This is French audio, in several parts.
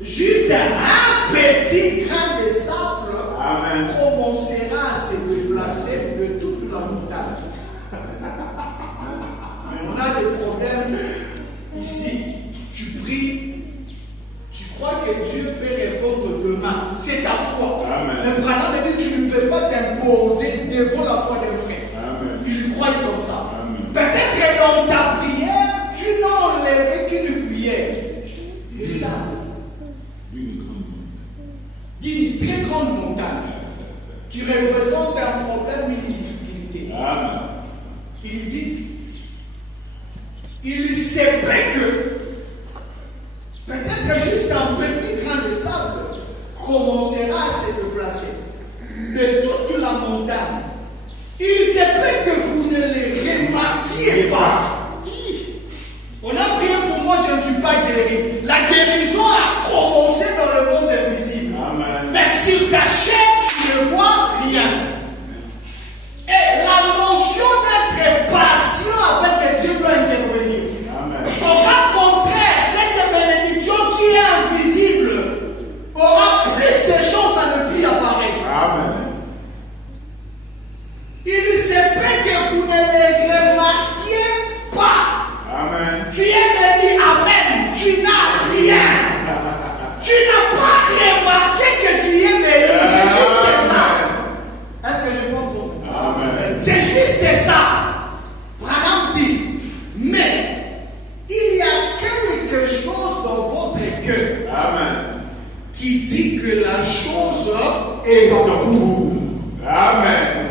juste un petit grain de sable Amen. commencera à se déplacer de toute la montagne. On a des problèmes ici. Tu pries, tu crois que Dieu peut répondre demain. C'est ta foi. Amen. Le Branham dit tu ne peux pas t'imposer devant la foi d'un frère. Amen. Il croit comme ça. Amen. Peut-être que dans ta prière, tu n'as enlevé qu'une prière. Et ça, d'une très grande montagne qui représente un problème, une difficulté. Amen. Il dit, il se peut que peut-être juste un petit grain de sable commencera à se déplacer de toute la montagne. Il se peut que vous ne le remarquiez pas. On a prié pour moi, je ne suis pas guéri. La guérison a commencé dans le monde invisible. Amen. Mais sur ta chair, tu ne vois rien. Et la notion d'être patient avec Dieu doit intervenir. Amen. Au cas contraire, cette bénédiction qui est invisible aura plus de chances à ne plus apparaître. Amen. Il se peut que vous ne le remarquiez pas. Amen. Tu es béni, amen. Tu n'as rien. Tu n'as pas remarqué que tu es béni. C'est juste ça. Est-ce que je comprends? Amen. C'est juste ça. Branham dit, mais il y a quelque chose dans votre cœur Amen. qui dit que la chose est en cours. Amen.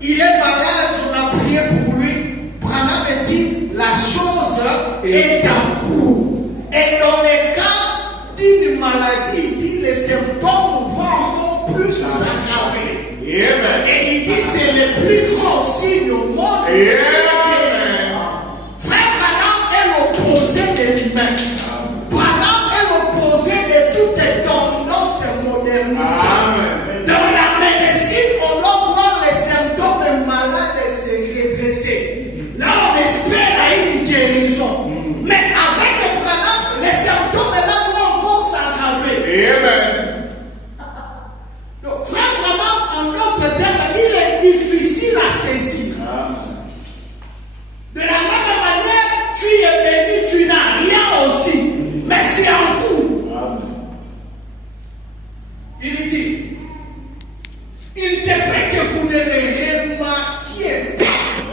Il est malade, on a prié pour lui. Branham dit, la chose est en cours. Et dans le cas d'une maladie, il dit, les symptômes vont encore plus s'aggraver. Amen. Et il dit, c'est le plus grand signe au monde. Amen. Frère Branham est l'opposé de l'humain. Branham est l'opposé de toutes les tendances modernistes. Amen. Dans la médecine, on doit voir les symptômes malades se redresser. Là, on espère à une guérison. Mais avec Branham, les symptômes là vont encore s'aggraver. Amen. Donc, frère Branham, en d'autres termes, il est difficile à saisir. Amen. De la même manière, tu es béni, tu n'as rien aussi. Mais c'est en cours. Amen. Il dit, il se peut que vous ne le remarquiez pas.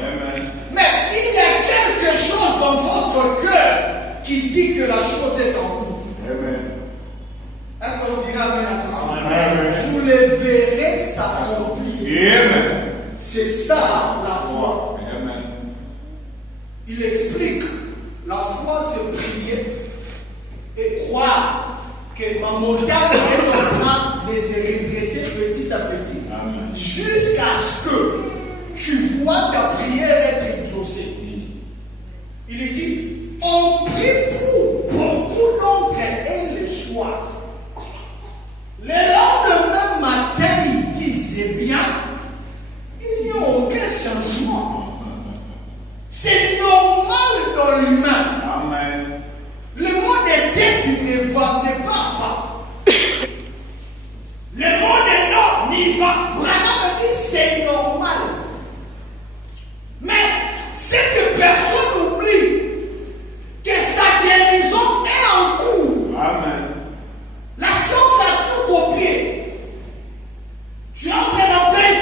Amen. Mais il y a quelque chose dans votre cœur qui dit que la chose est en cours. Amen. Est-ce qu'on dira amen à ce soir? Amen. Vous le verrez s'accomplir. Amen. C'est ça la foi. Amen. Il explique, la foi c'est prier et croire que ma montagne est en train de se redresser petit à petit. Amen. Jusqu'à ce que tu vois ta prière être exaucée. Il dit, on prie pour beaucoup d'entre elles le soir. Le lendemain matin, ils disent, eh bien, il n'y a aucun changement. C'est normal dans l'humain. Amen. Le mot de tête ne va pas. Le mot de non n'y va. Branham dit c'est normal. Mais cette personne oublie que sa guérison est en cours. Amen. La science a tout copié. Tu entres dans Play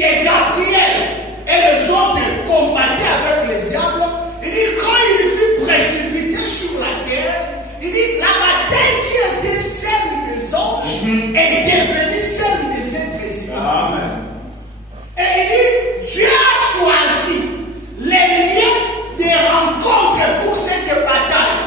que Gabriel et les autres combattaient avec le diable, il dit quand il fut précipité sur la terre, il dit la bataille qui était celle des anges est devenue celle des êtres humains. Amen. Et il dit Dieu a choisi les liens des rencontres pour cette bataille.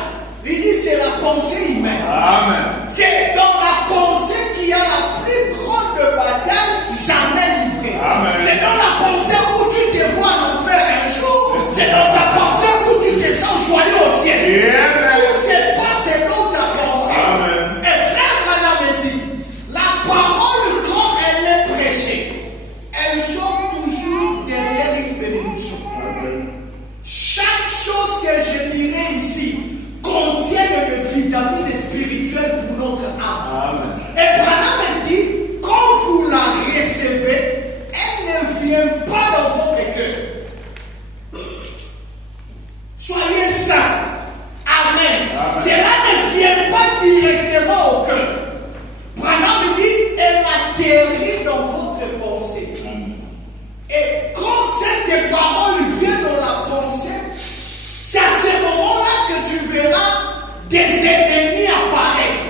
Il dit c'est la pensée humaine. Amen. C'est dans la pensée qu'il y a la plus grande bataille jamais livrée. Amen. C'est dans la pensée où tu te vois en enfer un jour. C'est dans ta pensée où tu te sens joyeux au ciel. Amen. Tout se passe dans ta pensée. Amen. Et frère Madame dit, la parole quand elle est prêchée, elle sort toujours derrière une bénédiction. Amen. Chaque chose que je dirai ici contient de vitamines spirituelles pour notre âme. Amen. Et Branham dit, quand vous la recevez, elle ne vient pas dans votre cœur. Soyez saints. Amen. Amen. Cela ne vient pas directement au cœur. Branham dit, elle atterrit dans votre pensée. Amen. Et quand cette parole vient dans la pensée, c'est à ce moment-là que tu verras des ennemis apparaître.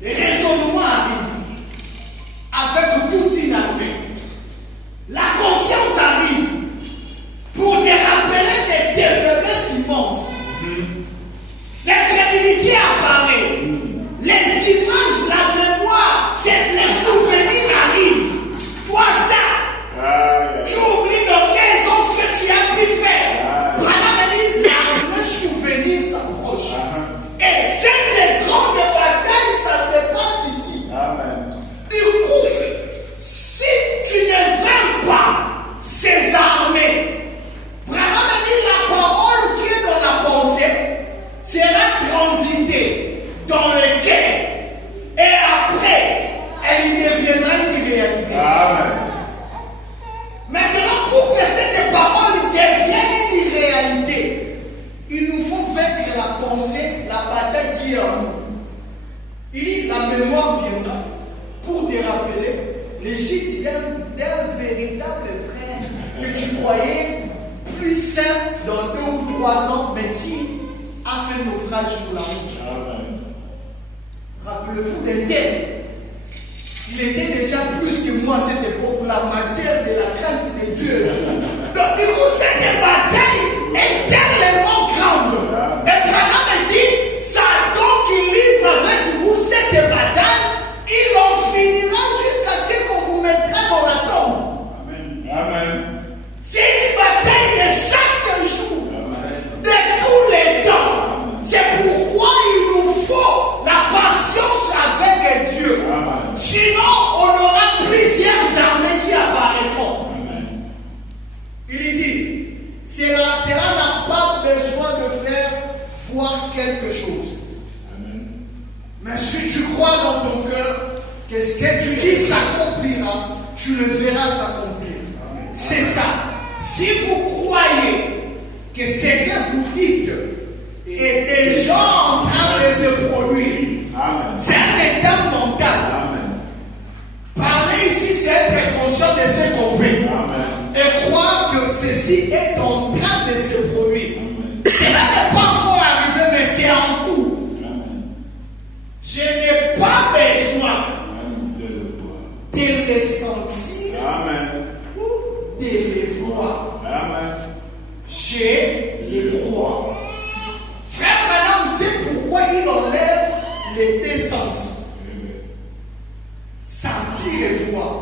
Les raisonnements arrivent avec toute une armée. La conscience arrive pour te rappeler des faiblesses immenses. L'incrédulité apparaît. Les images, la mémoire, les souvenirs arrivent. Toi, ça, tu oublies d'offrir les choses que tu as pu faire. Branham dit, le souvenir s'approche. Et cette grande bataille, ça se passe ici. Amen. Du coup, si tu ne vaincres pas ces armées, Branham dit, la parole qui est dans la pensée sera transitée dans le cœur. Et après, elle deviendra une réalité. Amen. Maintenant, pour que cette parole devienne une réalité, il nous faut vaincre la pensée, la bataille qui est en nous. Il dit, la mémoire viendra pour te rappeler l'Égypte d'un véritable frère que tu croyais plus sain dans 2 ou 3 ans, mais qui a fait naufrage sur la route. Amen. Rappelez-vous d'un tel. Il était déjà plus que moi à cette époque, la matière de la crainte de Dieu. Donc, du coup, cette bataille est tellement grande. Et Branham dit, Satan qui livre avec vous cette bataille, il en finira jusqu'à ce qu'on vous mettra dans la tombe. Amen. Amen. C'est une bataille de chaque jour, Amen. de tous les temps. C'est pourquoi il nous faut la patience avec Dieu. Amen. Sinon, on aura plusieurs armées qui apparaîtront. Amen. Il dit, cela n'a pas besoin de faire voir quelque chose. Amen. Mais si tu crois dans ton cœur que ce que tu dis s'accomplira, tu le verras s'accomplir. C'est ça. Si vous croyez que ce que vous dites est déjà en train de se produire, Amen. c'est un état mental. Amen. Parler ici, c'est être conscient de ce qu'on fait. Amen. Et croire que ceci est en train de se produire. Amen. Cela n'est pas encore arrivé, mais c'est en cours. Amen. Je n'ai pas besoin Amen. De le voir. de les sentir Amen. ou de les voir. Amen. Je les crois. Frère, madame, c'est pourquoi il enlève les deux sens. Sentir et voir.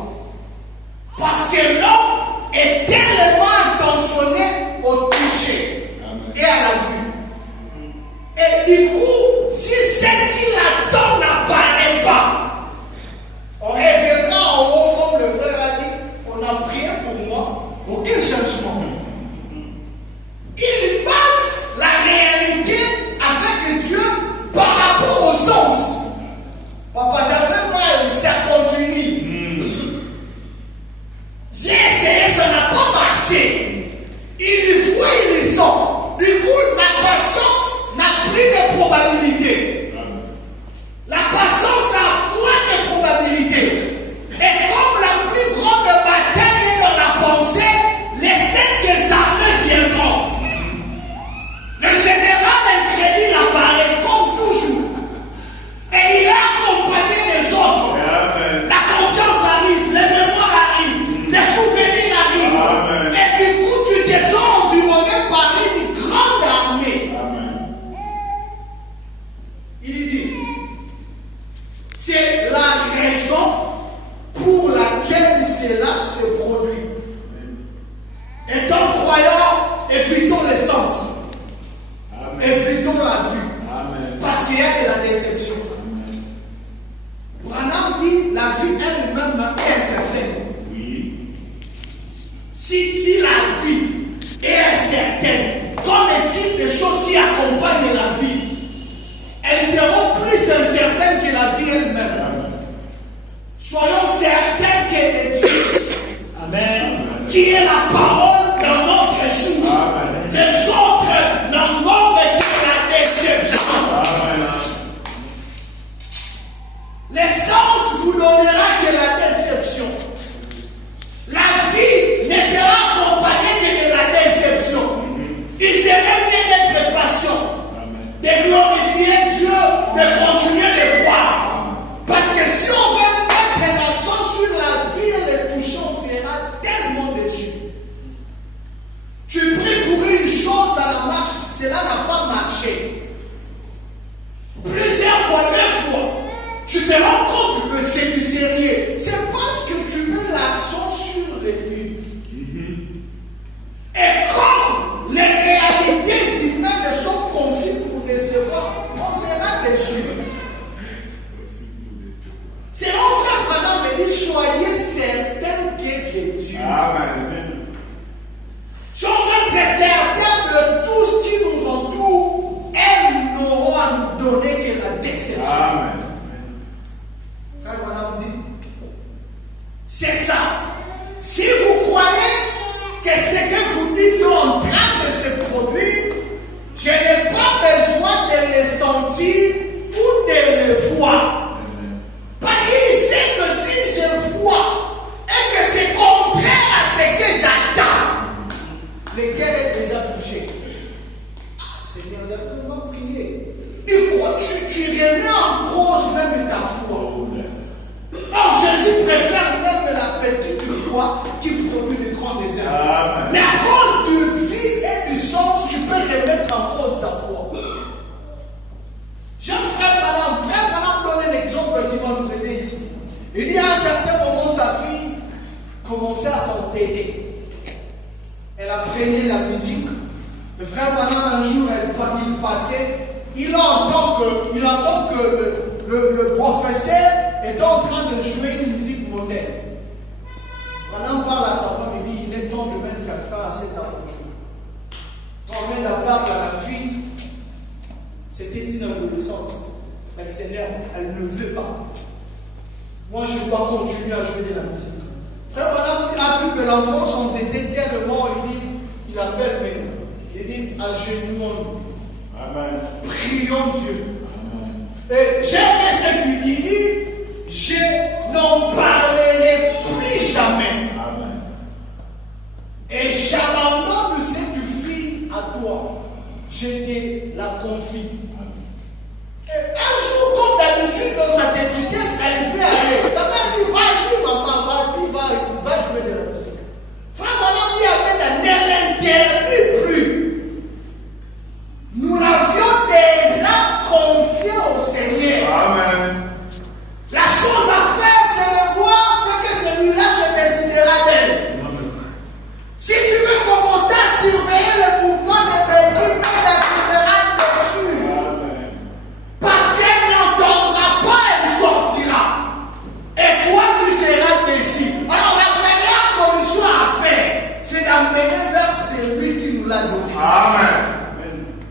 Parce que l'homme est tellement attentionné au toucher et à la vue. Et du coup, si ce qui l'attend n'apparaît pas, on reviendra en haut comme le frère a dit, on a prié pour moi, aucun changement. Il passe la réalité avec Dieu par rapport aux sens. Papa, j'avais mal, ça continue. J'ai essayé, ça n'a pas marché. Il y voit, il y sort. Du coup, la patience n'a plus de probabilité. La patience a moins de probabilité. Et comme la plus grande bataille Si la vie est incertaine, qu'en est-il des choses qui accompagnent la vie? Elles seront plus incertaines que la vie elle-même. Soyons certains qu'elle est Dieu. Amen. Qui est la parole dans notre jour. Les autres n'en que la déception. L'essence vous donnera que la déception. La vie ne sera accompagnée que de la déception. Il serait bien d'être patient, de glorifier Dieu, de continuer de croire. Parce que si on veut mettre l'accent sur la vie et les touchants, on sera tellement déçu. Tu pries pour une chose, ça ne marche, cela n'a pas marché. Plusieurs fois, 2 fois, tu te rends compte que c'est du sérieux. C'est parce que tu mets l'accent sur les vies. Et comme les réalités humaines sont conçues pour décevoir, on sera déçu. C'est mon frère Branham me dit, soyez certains que Dieu. Amen. Si on veut être certain de tout ce qui nous entoure, elles n'auront à nous donner que la déception. Amen. Frère Branham dit, c'est ça. Si vous croyez que ce que vous dites est en train de se produire, je n'ai pas besoin de les sentir ou de les voir. Parce qu'il sait que si je vois et que c'est contraire à ce que j'attends, le cœur est déjà touché. Ah Seigneur, il y a tellement prié. Du coup, tu remets en cause même ta foi. Or, Jésus préfère même la petite foi qui produit de grands déserts. Mais à cause de vie et du sens, tu peux remettre en cause ta foi. J'aime frère Branham donner l'exemple qui va nous aider ici. Il y a à un certain moment, sa fille commençait à s'entêter. Elle apprenait la musique. Le frère Branham, un jour, il passait, il entend que le professeur est en train de jouer une musique moderne. Branham parle à sa femme et dit, il est temps de mettre fin à cette aventure. Quand on met la parole à la fille, c'était une adolescente. Elle s'énerve, elle ne veut pas. Moi, je dois continuer à jouer de la musique. Frère Branham a vu que l'enfant s'entêtait tellement, il appelle maintenant. Il dit, agenouillons-nous. Amen. Prions Dieu. Amen. Et j'aime ce qu'il dit, je n'en parlerai plus jamais. Amen. Et j'abandonne cette fille à toi. Je te la confie. Et un jour, comme d'habitude, dans sa détresse, elle veut aller. Sa mère dit, vas-y maman, vas-y, va jouer de la musique. Frère Branham dit à Peine, ne l'interdit plus. Nous l'avions déjà confié au Seigneur. Amen. La chose à faire, c'est de voir ce que celui-là se décidera d'elle. Si tu veux commencer à surveiller le mouvement de l'équipe, tu seras dessus. Parce qu'elle n'entendra pas, elle sortira. Et toi, tu seras déçu. Alors, la meilleure solution à faire, c'est d'amener vers celui qui nous l'a donné. Amen.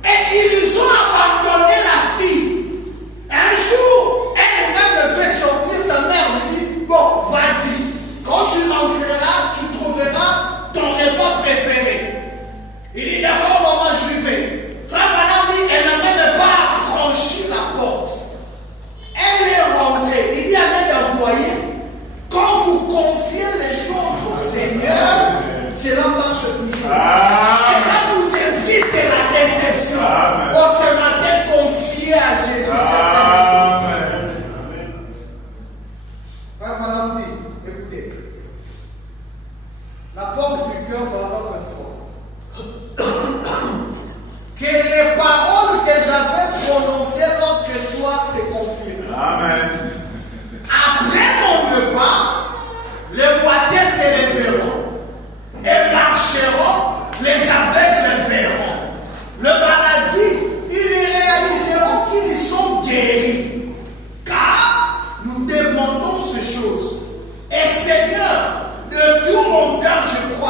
Et ils ont abandonné la fille. Un jour, elle-même me fait sortir, sa mère me dit, bon, vas-y. Quand tu rentreras, tu trouveras ton repas préféré. Il dit, d'accord, maman, je vais. Frère Branham dit, elle n'a même pas franchi la porte. Elle est rentrée. Il dit, Amen, voyez, quand vous confiez les choses au Seigneur, cela marche toujours. Cela nous évite de la déception. On ce matin confié à Jésus. Amen. Frère Branham dit, écoutez, la porte du cœur dans la 23. Que les paroles que j'avais prononcées l'autre soir se confirment. Amen. Après mon repas, les boiteux se lèveront et marcheront, les aveugles verront. Le maladie, ils réaliseront qu'ils sont guéris. Car nous demandons ces choses. Et Seigneur, de tout mon cœur, je crois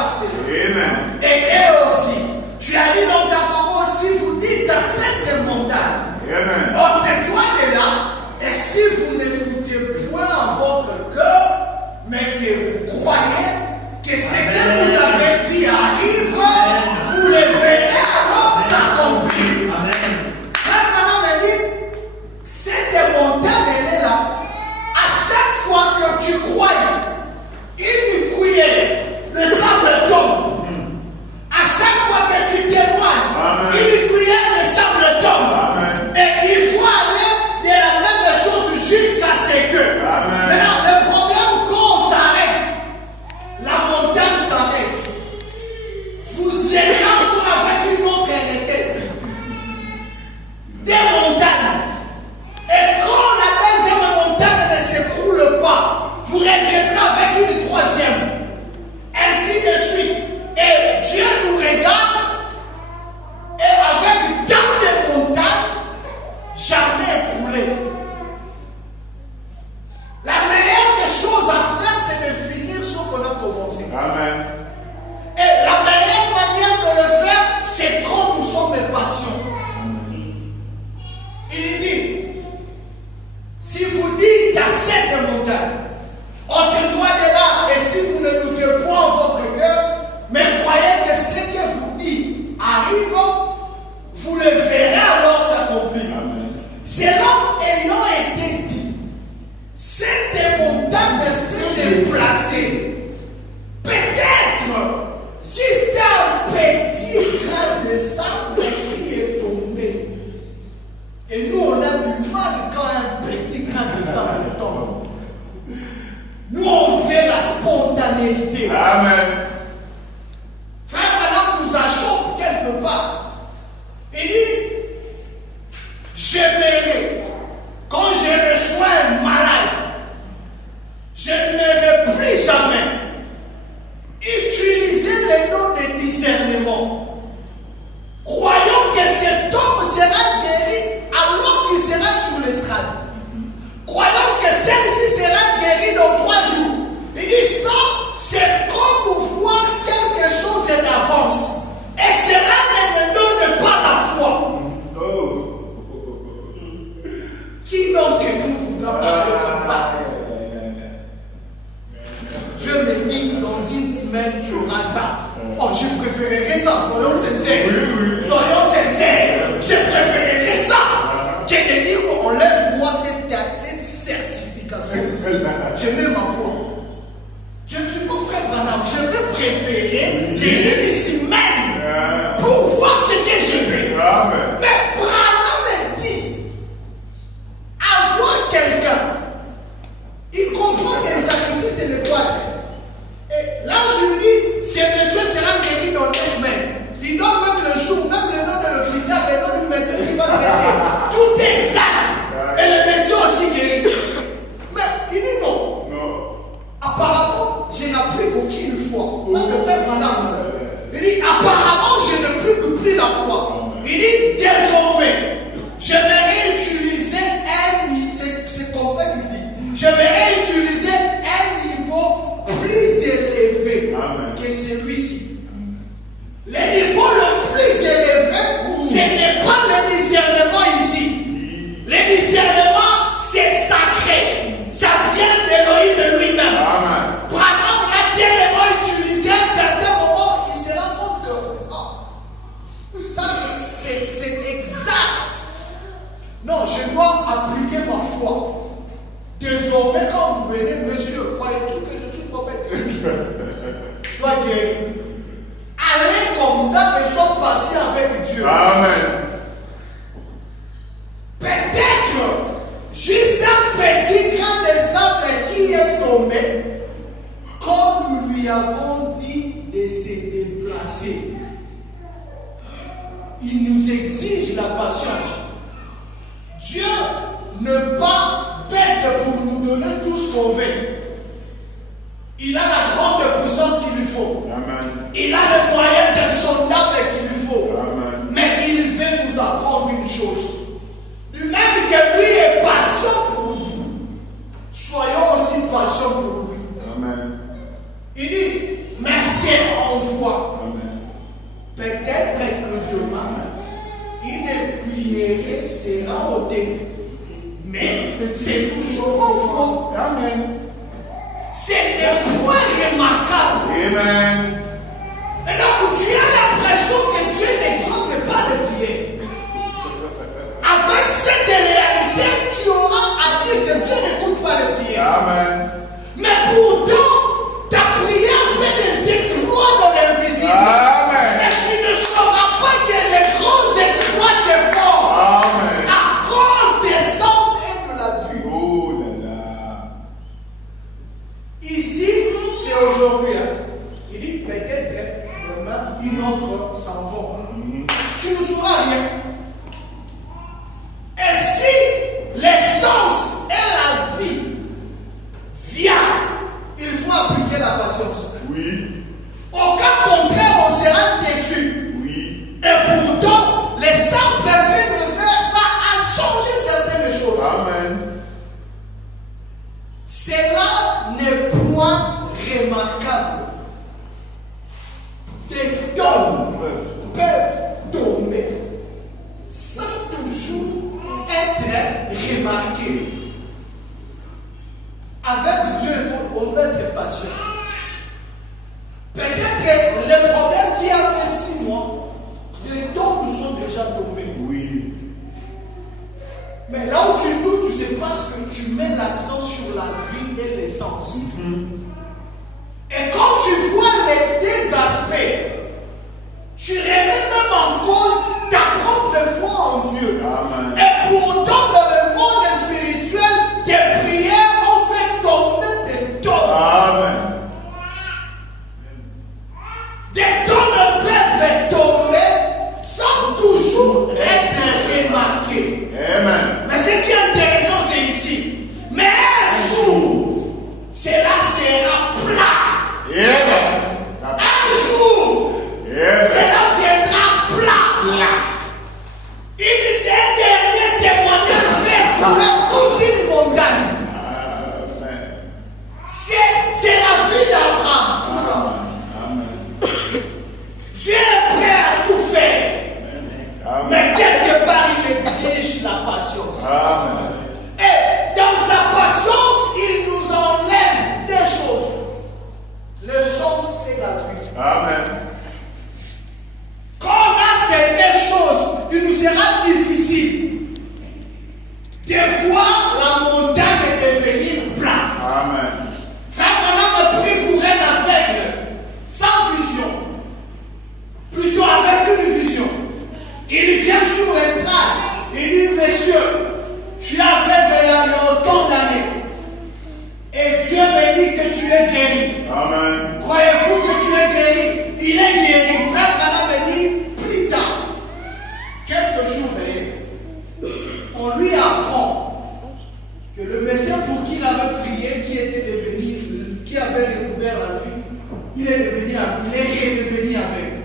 Amen. Frère, maintenant nous achoppe quelque part. Il dit, j'aimerais, quand je reçois un malade, je n'aimerais plus jamais utiliser les noms de discernement. Croyons que cet homme sera guéri alors qu'il sera sur l'estrade. Croyons que celle-ci sera guérie dans 3 jours. Il dit ça, c'est comme voir quelque chose d'avance. Et cela ne me donne pas la foi. Qui d'entre nous voudra parler comme ça? Dieu me dit, dans une semaine, tu auras ça. Oh, je préférerais ça, soyons sincères. Oui. Soyons sincères. Je préférerais ça. Que de dire, enlève-moi cette certification. Je mets ma foi. Je ne suis pas frère Branham. Je veux préférer les ici même pour voir ce que je veux. Mais Branham me dit, avoir quelqu'un, il comprend déjà qu'ici c'est le quadre. Et là, je lui dis, ce monsieur sera guéri dans 2 semaines. Il donne même le jour, même le nom de l'hôpital, le nom du médecin qui va traiter. Tout est exact. Et le monsieur aussi guéri. Mais il dit non. Apparemment, je n'ai plus qu'aucune foi. Ça, c'est frère madame. Il dit, apparemment, je n'ai plus la foi. Il dit, désormais, j'aimerais utiliser c'est comme ça qu'il dit. J'aimerais utiliser un niveau plus élevé que celui-ci. Le niveau le plus élevé, ce n'est pas le discernement ici. Le discernement, c'est sacré. Ça vient d'Élohim lui-même. Branham l'a tellement utilisé à un certain moment, il se rend compte que ça, c'est exact. Non, je dois appliquer ma foi. Désormais, quand vous venez, monsieur, croyez-vous que je suis prophète? Sois guéri. Allez comme ça et sois patient avec Dieu. Amen. Peut-être juste un petit grain de sable qui est tombé, comme nous lui avons dit de se déplacer. Il nous exige la patience. Dieu ne pas bête pour nous donner tout ce qu'on veut. Il a la grande puissance qu'il lui faut. Amen. Il a le moyen insondable qu'il lui faut. Amen. Mais il veut nous apprendre une chose. Du même que lui est patient pour nous, soyons aussi patients pour lui. Amen. Il dit, mais c'est en foi. Amen. Peut-être que demain, une cuillerée sera ôtée. Mais c'est toujours en foi. Amen. C'est un point remarquable. Amen. Et donc, tu as l'impression que Dieu n'exauce pas les prières. Avec cette réalité, tu auras à dire que Dieu n'écoute pas les prières. Amen. Mais pourtant, ta prière fait des exploits dans l'invisible. Amen. Mais tu ne sauras pas que les grands exploits se font Amen. à cause des sens et de la vue. Oh là là. Ici, c'est aujourd'hui. Il dit peut-être demain, une autre s'en va. Tu ne sauras rien. Et si l'essence et la vie viennent, il faut appliquer la patience. Oui. Au cas contraire, on sera déçu. Oui. Et pourtant, les simples faits de faire ça a changé certaines choses. Amen. Cela n'est point remarquable. Des dons peuvent tomber sans toujours être remarqués. Avec Dieu, il faut qu'on être patient. Peut-être que le problème qui a fait 6 mois, les dons nous sont déjà tombés. Oui. Mais là où tu doutes, c'est parce que tu mets l'accent sur la vie et l'essence. Et quand tu vois les 2 aspects, tu remets même en cause ta propre foi en Dieu. Amen. Et pourtant, dans le monde spirituel, tes prières ont fait tomber des dons. Amen. gratuit. Amen. Quand on a certaines choses, il nous sera difficile. Des fois, la montagne est devenue plate. Amen. Frère, on a pris pour un aveugle, sans vision, plutôt avec une vision. Il vient sur l'estrade, il dit, monsieur, je suis aveugle il y a autant d'années. Et Dieu me dit que tu es guéri. Amen. Croyez-vous que tu es guéri? Il est guéri. Frère Branham me dit, plus tard, quelques jours après, on lui apprend que le Messie pour qui il avait prié, qui avait découvert la vie, il est redevenu aveugle.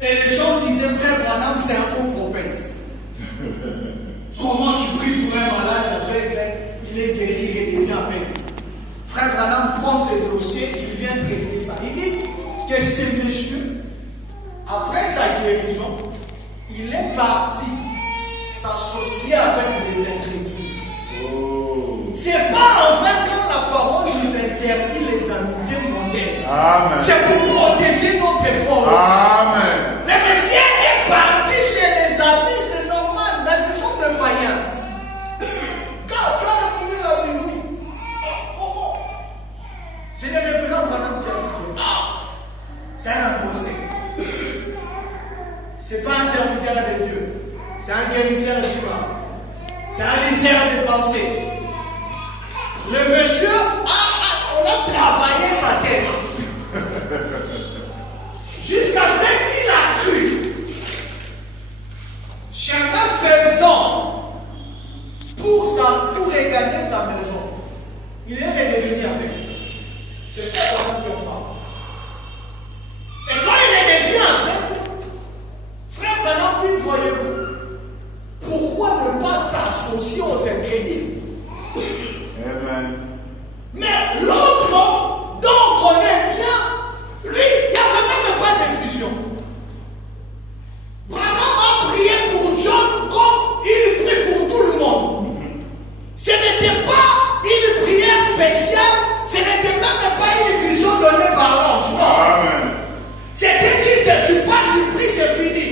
Et les gens disaient, frère Branham, c'est un faux prophète. Comment tu pries pour un malade aveugle, il est guéri, il devient aveugle. Frère Branham prend ce dossier, il vient traiter ça. Il dit que ce monsieur, après sa guérison, il est parti s'associer avec les incrédules. Oh. C'est pas en fait quand la parole nous interdit les amitiés mondaines. Amen. C'est pour protéger notre foi aussi. Amen. Le Messie est parti chez les amis, c'est normal, mais ce sont des païens. Quand tu as retrouvé la vie, oui. Oh. C'est le révérend Branham qui a dit. C'est un imposé. C'est pas un serviteur de Dieu. C'est un guérisseur divin. C'est un liseur de pensée. Le monsieur, on a travaillé sa tête. Jusqu'à ce qu'il a cru. Chacun faisant pour regagner sa maison. Il est redevenu avec. C'est ça qu'on parle. Et quand il est devenu avec, frère Branham dit, voyez-vous, pourquoi ne pas s'associer aux incrédules? Amen. Mais l'autre, dont on connaît bien, lui, il n'y avait même pas de vision. Branham a prié pour John comme il prie pour tout le monde. Ce n'était pas une prière spéciale, ce n'était même pas une vision donnée par l'ange. Non. Amen. C'était juste que tu passes, il prie, c'est fini.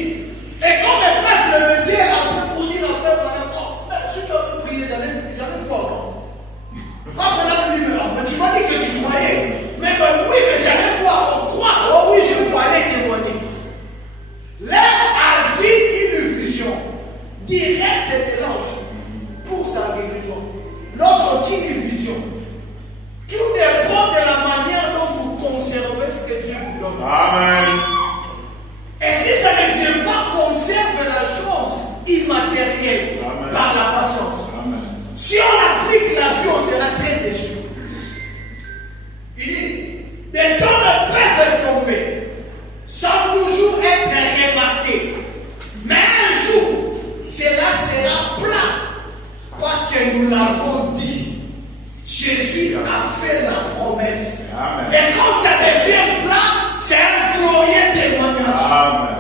Et comme le prêtre, le Messie est rentré pour dire à frère Branham, non, mais si tu as prié, j'allais voir, non. Frère Branham lui dit, mais tu m'as dit que tu croyais. Mais ben, oui, mais j'allais voir, on croit. Oh oui, je dois aller témoigner. L'un a vu une vision directe de l'ange pour sa guérison. L'autre aucune vision. Tout dépend de la manière dont vous conservez ce que Dieu vous donne. Amen. Et si ça ne vient pas, conserve la chose immatérielle. Amen. Par la patience. Amen. Si on applique la vie, on sera très déçu. Il dit, des tonnes peuvent tomber sans toujours être remarquées. Mais un jour, cela sera plat. Parce que nous l'avons dit. Jésus a fait la promesse. Amen. Et quand ça devient plat, c'est un glorieux témoignage. Amen.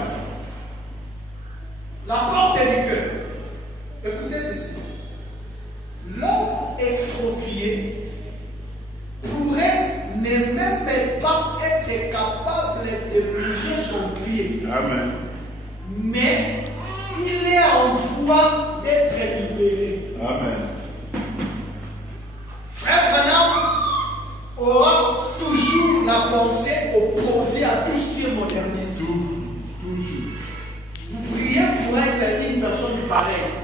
La porte du cœur. Écoutez ceci. L'homme exproprié pourrait ne même pas être capable de bouger son pied. Amen. Mais il est en voie d'être libéré. Amen. Frère Branham aura toujours la pensée opposée à tout ce qui est moderniste. Toujours. Vous priez pour une personne pareille.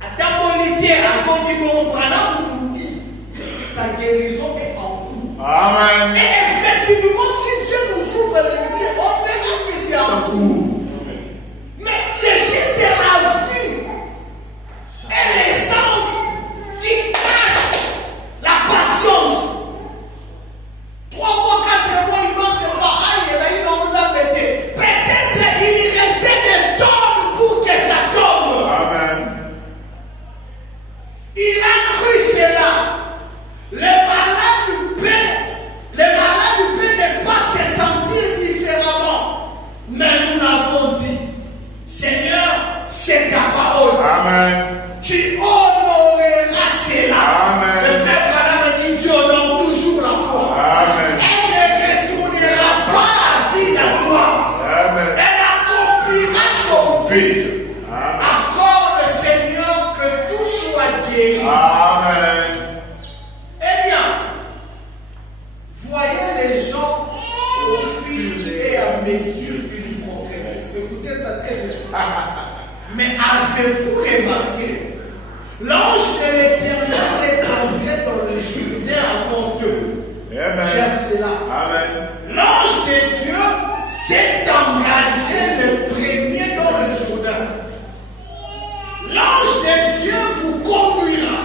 À ta bonité, à son niveau, Branham nous dit sa guérison est en cours. Amen. Et effectivement, si Dieu nous ouvre les yeux, on verra que c'est en cours. Mais c'est juste la vie et l'essence qui casse la patience. 3 mois, 4 mois, il marche pas. Aïe, il va embêter. Peut-être il restait des tonnes pour que ça tombe. Amen. Il a cru cela. Les malades peuvent ne pas se sentir différemment. Mais nous mesure d'une progresse. Écoutez ça très bien. Mais avez-vous remarqué, l'ange de l'Éternel est entré dans le Jourdain avant eux. J'aime cela. Amen. L'ange de Dieu s'est engagé le premier dans le Jourdain. L'ange de Dieu vous conduira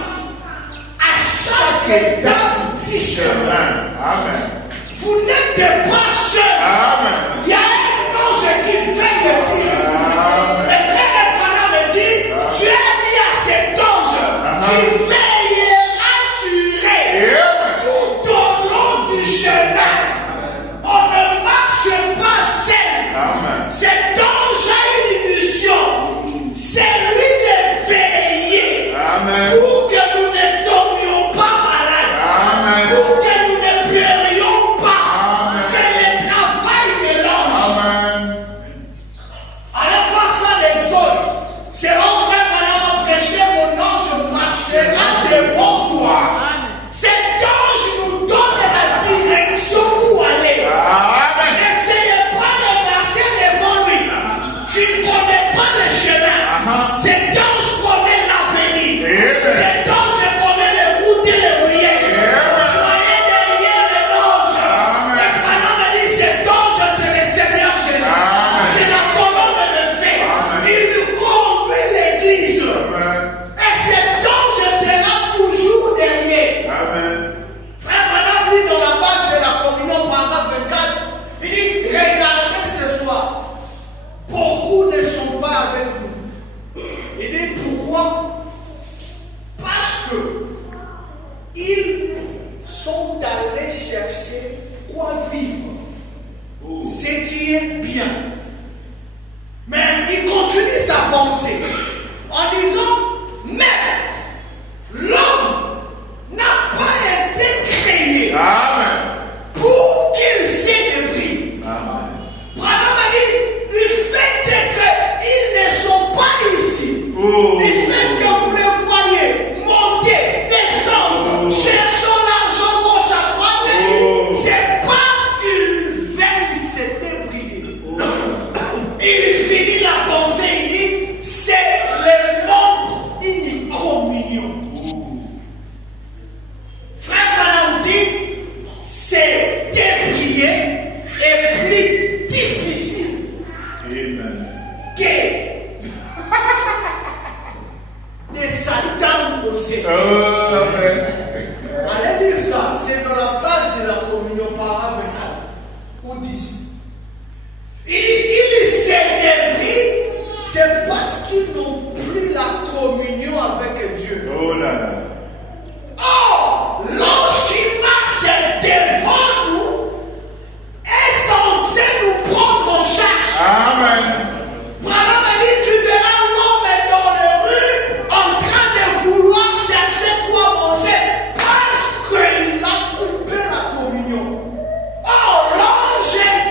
à chaque étape du chemin. Amen. Vous n'êtes pas seul. Amen. Il y a un ange qui veille ici. Amen. Le frère Abraham me dit, tu as dit à cet ange, tu veilleras assuré tout au long du chemin. On ne marche pas seul. Amen. Cet ange a une mission. C'est lui de veiller. Amen. Pour que nous ne tombions pas malades. Amen. Pour que nous ne pleurions pas. Amen. C'est le travail de l'ange. Amen. Allez voir ça l'exode. C'est mon frère madame a prêché, mon ange marchera devant toi. Cet ange nous donne la direction où aller. Amen. N'essayez pas de marcher devant lui. Tu ne connais pas le chemin. Cet ange connaît l'avenir. Amen. Cet ange connaît les routes et les ruelles. Amen. Soyez derrière l'ange. Amen. Et maintenant me dit cet ange c'est le Seigneur Jésus. Amen. C'est la colonne de feu. Amen. Il nous conduit l'église. Amen. Et cet ange sera toujours derrière. Amen. Frère Madame dit dans la base de la communion, paragraphe 24, il dit, regardez ce soir, beaucoup ne sont pas avec nous. Il dit pourquoi? Parce que ils sont allés chercher quoi vivre, ce qui est bien. Mais il continue sa pensée en disant, mais l'homme n'a pas été créé Amen. pour qu'il se débrouille. Amen. Branham a dit, du fait qu'ils ne sont pas ici, Oh. du fait que vous les voyez monter, descendre, cherchant l'argent gauche à droite, c'est parce qu'ils veulent se débrouiller. Il finit la pensée, il dit, c'est le monde d'une communion. Frère Madame dit, c'est débrier est plus difficile Amen. que de s'attendre au Seigneur. Amen. Allez lire ça, c'est dans la base de la communion par 24 ou 10. Ils se débrouillent, c'est parce qu'ils n'ont plus la communion avec Dieu. Oh là là. Or, l'ange qui marche devant nous est censé nous prendre en charge. Amen. Branham a dit, tu verras l'homme dans les rues en train de vouloir chercher quoi manger parce qu'il a coupé la communion. Or, l'ange est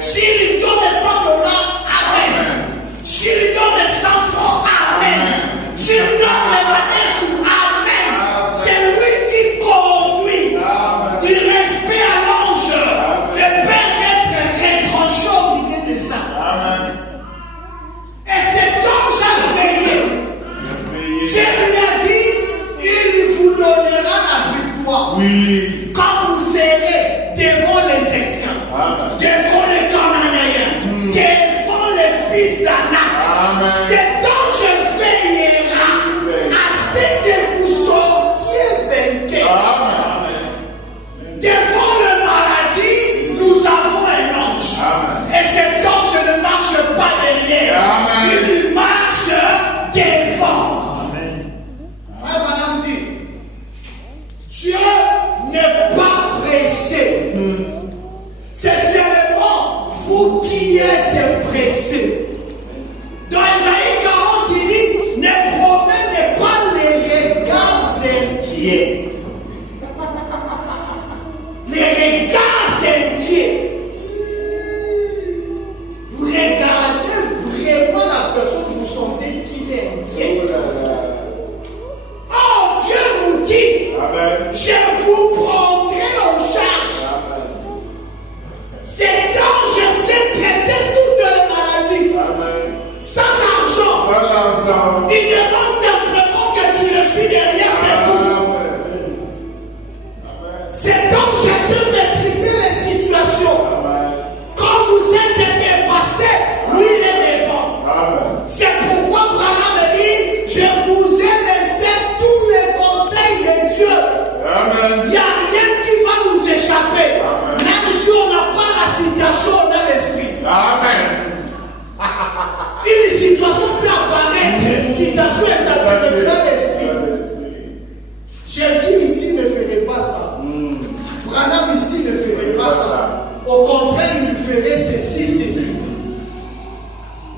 S'il lui donne $100, amen. S'il lui donne 100 francs, amen. S'il lui donne les matins sous, amen. C'est lui qui conduit du respect à l'ange, de peur d'être retranché au milieu des âmes. Et cet ange a veillé. Dieu lui a dit, il vous donnera la victoire. Oui. Quand vous serez devant les Égyptiens, devant les Cananéens, devant les fils d'Anak, cet ange veillera à ce que vous sortiez vainqueurs. Devant le maladie, nous avons un ange. Et cet ange ne marche pas derrière, il marche devant. Frère Madame dit, Dieu n'est pas pressé. C'est seulement vous qui êtes pressé. Dans Isaïe 40, il dit, ne promenez pas les regards inquiets. Les regards inquiets. Vous regardez vraiment la personne, vous sentez qu'il est inquiet. Oh, Dieu nous dit, je vous prendrai en charge. Cet ange sait traiter toutes les maladies. Sans argent. Il demande simplement que tu le suis derrière, c'est tout. Cet ange sait maîtriser les situations. Quand vous êtes dépassé, lui il est devant. C'est pourquoi Branham me dit, je vous ai laissé tous les conseils de Dieu. Il n'y a rien qui va nous échapper. Même si on n'a pas la situation dans l'esprit. Une situation peut apparaître. Citation exagérée dans l'esprit. Jésus ici ne ferait pas ça. Branham ici ne ferait pas ça. Au contraire, il ferait ceci.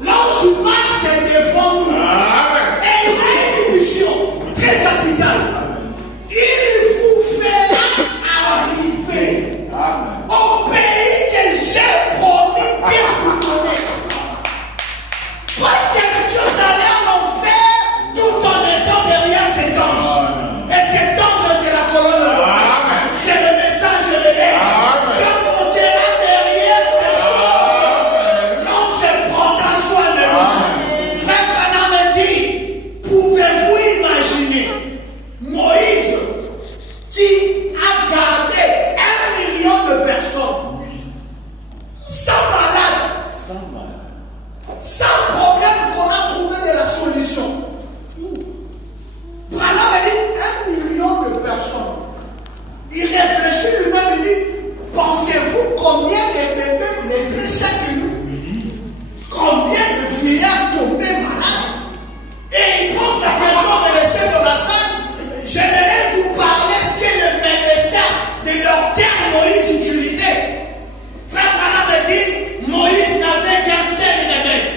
L'ange marche devant nous. Et il a une mission très capitale. Il vous fera arriver au pays que j'ai promis de vous donner. Pas question d'aller en enfer tout en étant derrière cet ange. Et cet ange, c'est la colonne de feu. C'est le message de l'air. Quand on sera derrière ces choses, l'ange prendra soin de nous. Frère Branham me dit, pouvez-vous imaginer Moïse qui a gardé 1 million de personnes sans malade, sans problème qu'on a trouvé de la solution. Branham a dit 1 million de personnes. Il réfléchit lui-même et dit, pensez-vous combien de bébés naîtraient chaque nuit? Combien de vieillards tombaient malades? Et il pose la question de laisser dans la salle. J'aimerais vous parler ce que le médecin de leur terre Moïse utilisait. Frère Branham dit, Moïse n'avait qu'un seul remède.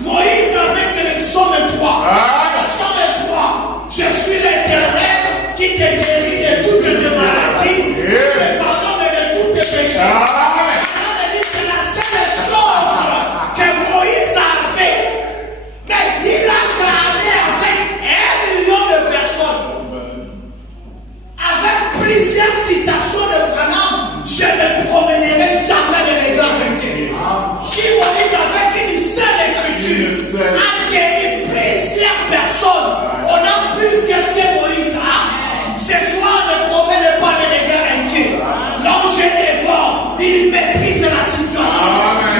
Moïse n'avait que le psaume 3. Le psaume 3. Je suis l'Éternel qui te guérit de toutes tes maladies, te pardonne de tous tes péchés. Branham dit, c'est la seule chose que Moïse a fait. Mais il a gardé avec 1 million de personnes. Avec plusieurs citations de Branham, je ne promènerai jamais de regards inquiets. Si Moïse avec une seule écriture a guéri plusieurs personnes, on a plus que ce que Moïse a. Ce soir, ne promène pas de regards inquiets. L'ange est devant, il maîtrise la situation.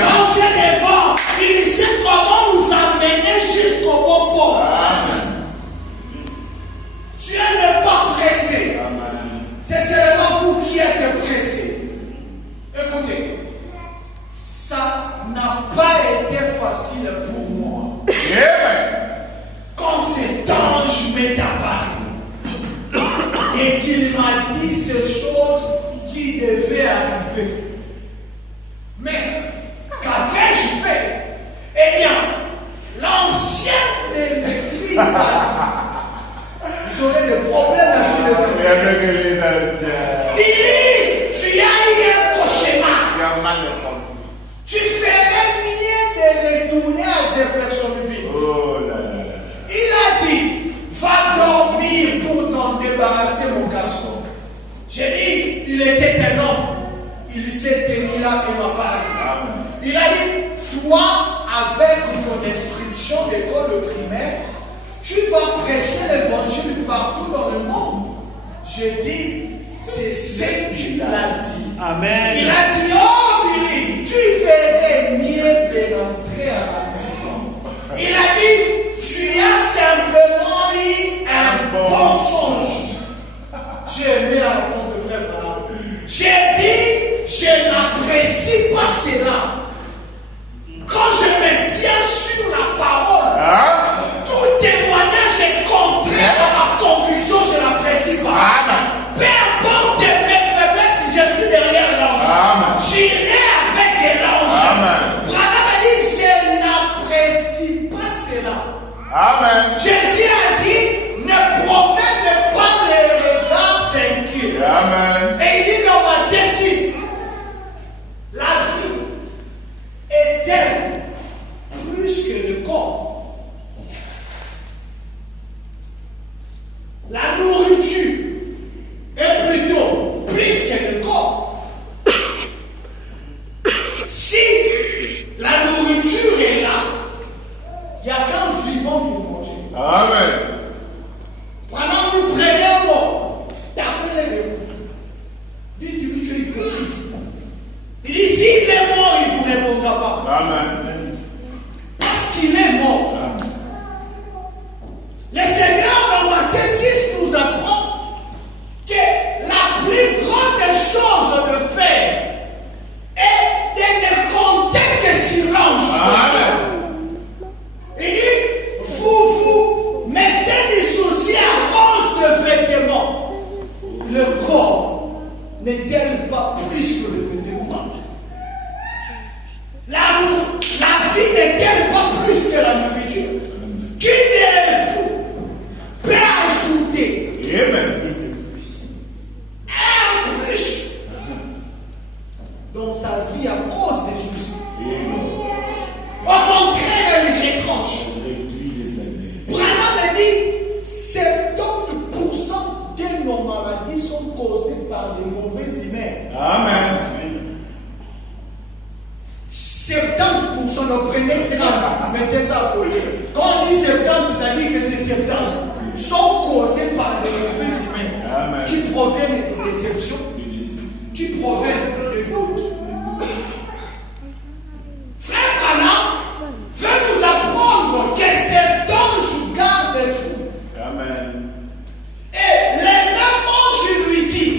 L'ange est devant, il sait comment nous amener jusqu'au bon port. Dieu n'est pas pressé. C'est seulement vous qui êtes pressé. Écoutez, ça n'a pas été facile pour moi. Quand cet ange m'est apparu et qu'il m'a dit ces choses qui devaient arriver. Mais qu'avais-je fait? Eh bien, l'ancien de l'église, vous aurez des problèmes avec les anciens. Il dit, tu as eu un cauchemar. de retourner à Jeffersonville. Oh là là là. Il a dit, va dormir pour t'en débarrasser, mon garçon. J'ai dit, il était un homme. Il s'est tenu là et m'a parlé. Amen. Il a dit, toi, avec ton instruction d'école primaire, tu vas prêcher l'évangile partout dans le monde. Je dis, c'est ce qu'il a dit. Amen. Il a dit, oh Billy, tu ferais mieux de rentrer à la maison. Il a dit, tu as simplement eu un bon songe. J'ai aimé la réponse de frère Branham. J'ai dit, je n'apprécie pas cela. Quand je me tiens sur la parole, tout témoignage est contraire à ma conviction, je n'apprécie pas. Peu importe mes faiblesses, je suis derrière l'ange. J'irai avec des anges. Branham a dit, je n'apprécie pas cela. Amen. Jésus a dit, ne promène pas les regards inquiets. Amen. Et il dit dans Matthieu 6, la vie est-elle plus que le corps? La nourriture est plutôt plus que le corps. Si la nourriture est là, il n'y a qu'un vivant pour manger. Amen. Pendant le premier mot, tapez les mots. Dites-lui, tu es hypocrite. Il dit, s'il est mort, il ne vous répondra pas. Amen. Parce qu'il est mort. Le Seigneur, dans Matthieu 6, nous apprend que la plus grande chose de faire est de ne compter que sur l'ange. Amen. Il dit, vous mettez des soucis à cause de vêtements. Le corps n'est-elle pas plus que le vêtement? La vie n'est-elle pas plus que la nourriture? Qui de vous peut ajouter Amen. un plus dans sa vie à cause des soucis? Au contraire, elle est étrange. Branham a dit 70% de nos maladies sont causées par des mauvaises humeurs. Amen. 70%, ne prenez 30, mettez ça à côté. Quand on dit 70, c'est-à-dire que ces 70 sont causés par des mauvaises humeurs Amen. qui proviennent de déception, qui proviennent de doute. Frère Branham veut nous apprendre que cet ange garde vous. Amen. Et les mêmes anges lui dit,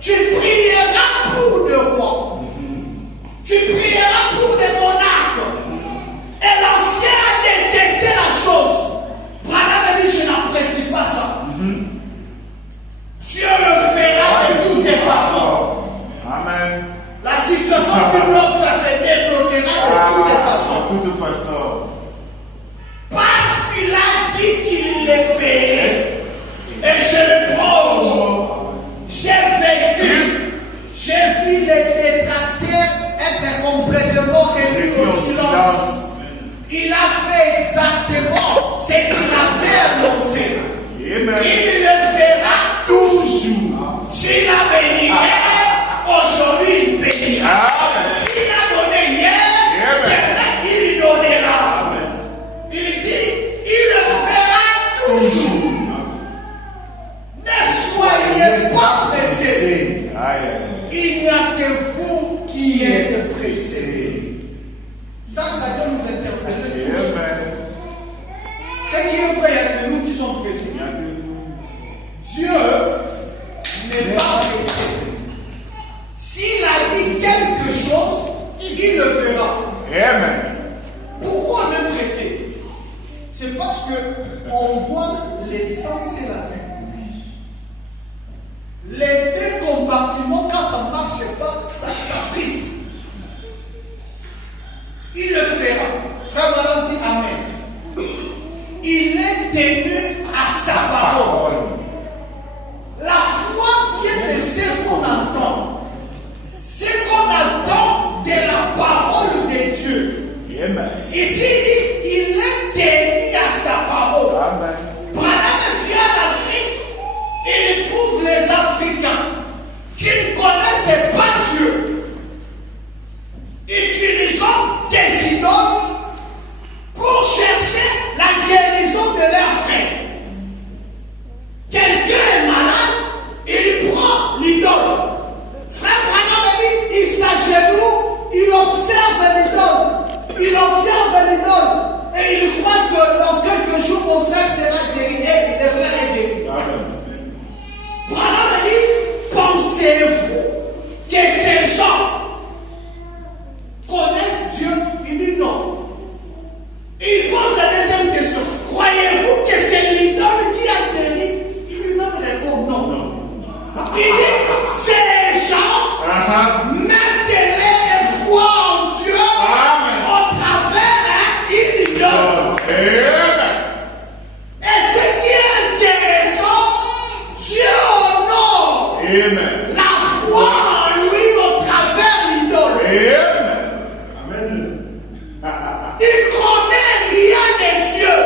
tu prieras pour des rois, tu prieras pour des monarques. Et l'ancien a détesté la chose. Branham a dit, je n'apprécie pas ça. Dieu le fera de toutes les façons. Amen. La situation du bloc, ça se débloquera de toutes les façons. De toute façon. Parce qu'il a dit qu'il le ferait. Et je le prends au mot. J'ai vécu. J'ai vu les détracteurs être complètement réduits au silence. Il a fait exactement ce qu'il avait annoncé. Amen. Il le fera toujours. S'il a béni hier, aujourd'hui il bénira. S'il a donné hier, demain il donnera. Il dit, il le fera toujours. Ne soyez pas pressés. Il n'y a que vous qui êtes pressés. Ça doit nous interpeller. Amen. Ce qui est vrai, il y a que nous qui sommes pressés. Dieu n'est pas pressé. S'il a dit quelque chose, il le fera. Amen. Pourquoi on est pressé? C'est parce qu'on voit l'essence et la vue. Les deux compartiments, quand ça ne marche pas, ça frise. Il le fera. Frère Branham dit Amen. Il est tenu à sa parole. La foi vient de ce qu'on entend. Ce qu'on entend de la parole de Dieu. utilisant des idoles pour chercher la guérison de leurs frères. Quelqu'un est malade, il prend l'idole. Frère Branham dit, il s'agenouille, il observe l'idole. Il observe l'idole. Et il croit que dans quelques jours, mon frère sera guéri. Et le frère est guéri. Branham dit, pensez-vous que ces gens connaissent Dieu? Il dit non. Il pose la deuxième question. Croyez-vous que c'est l'idole qui a guéri? Il lui même répond non. Il dit, ces gens mettent les foi en Dieu au travers d'une idole. Et ce qui est intéressant, Dieu honore la foi en lui au travers l'idole. Il connaît rien de Dieu,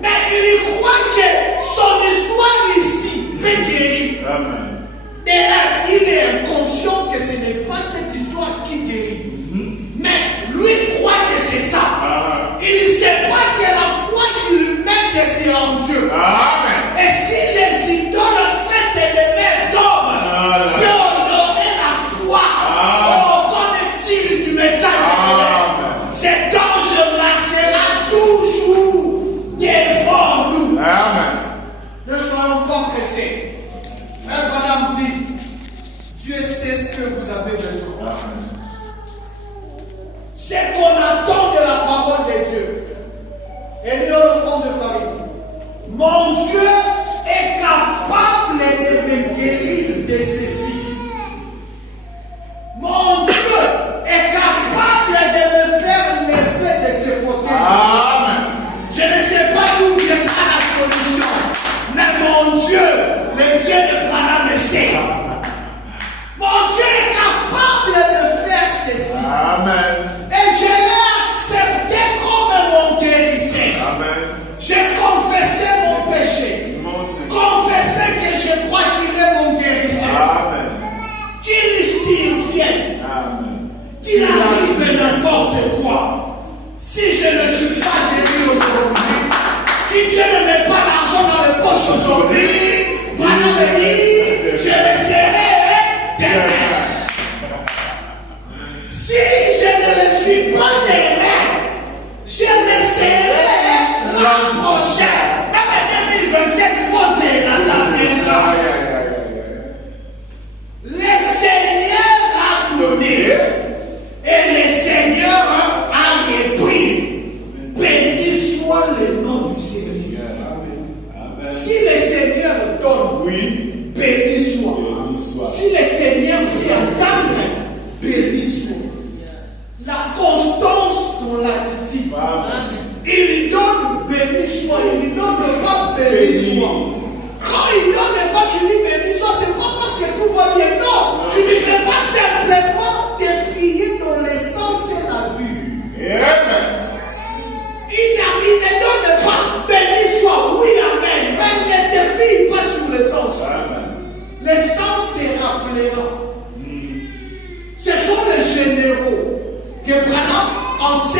mais il croit que son histoire ici peut guérir. Et il est inconscient que ce n'est pas cette histoire qui guérit. Mais lui croit que c'est ça. Il ne sait pas que la foi qu'il lui met, c'est en Dieu. Et si les idoles faites des mains d'hommes peuvent honorer la foi, qu'en est-il du message? Cet ange marchera toujours devant nous. Ne soyons pas pressés. Frère Madame dit, Dieu sait ce que vous avez besoin. C'est qu'on attend de la parole de Dieu. Et lui au fond de farine. Mon Dieu est capable de me guérir de ceci. Mon Dieu est capable de me faire lever de ce fauteuil. Je ne sais pas d'où viendra la solution, mais mon Dieu, le Dieu de Branham le sait. Mon Dieu est capable de faire ceci. Et je l'ai accepté comme mon guérisseur. J'ai confessé mon péché. Confessé que je crois qu'il est mon guérisseur. Qu'il s'y vienne. Qu'il arrive n'importe quoi. Si je ne suis pas guéri aujourd'hui, si Dieu ne met pas l'argent dans les poches aujourd'hui, Branham me dit, je le serai demain. Si je ne le suis pas demain, je le serai l'an prochain. Même 2027, posez la santé. Le Seigneur a donné et le Seigneur a repris. Béni soit le nom du Seigneur. Si le Seigneur donne, béni soit. Si le Seigneur fait entendre, béni soit. La constance dans l'attitude. Il donne, béni soit. Il ne donne pas, béni soit. Quand il donne pas, tu dis béni soit, c'est pas parce que tout va bien. Non, tu ne fais pas simplement te fier dans l'essence et la vue. Il ne donne pas, béni soit, oui, amen. Mais ne te fie pas sur l'essence. L'essence te rappellera. Ce sont les généraux que Branham enseigne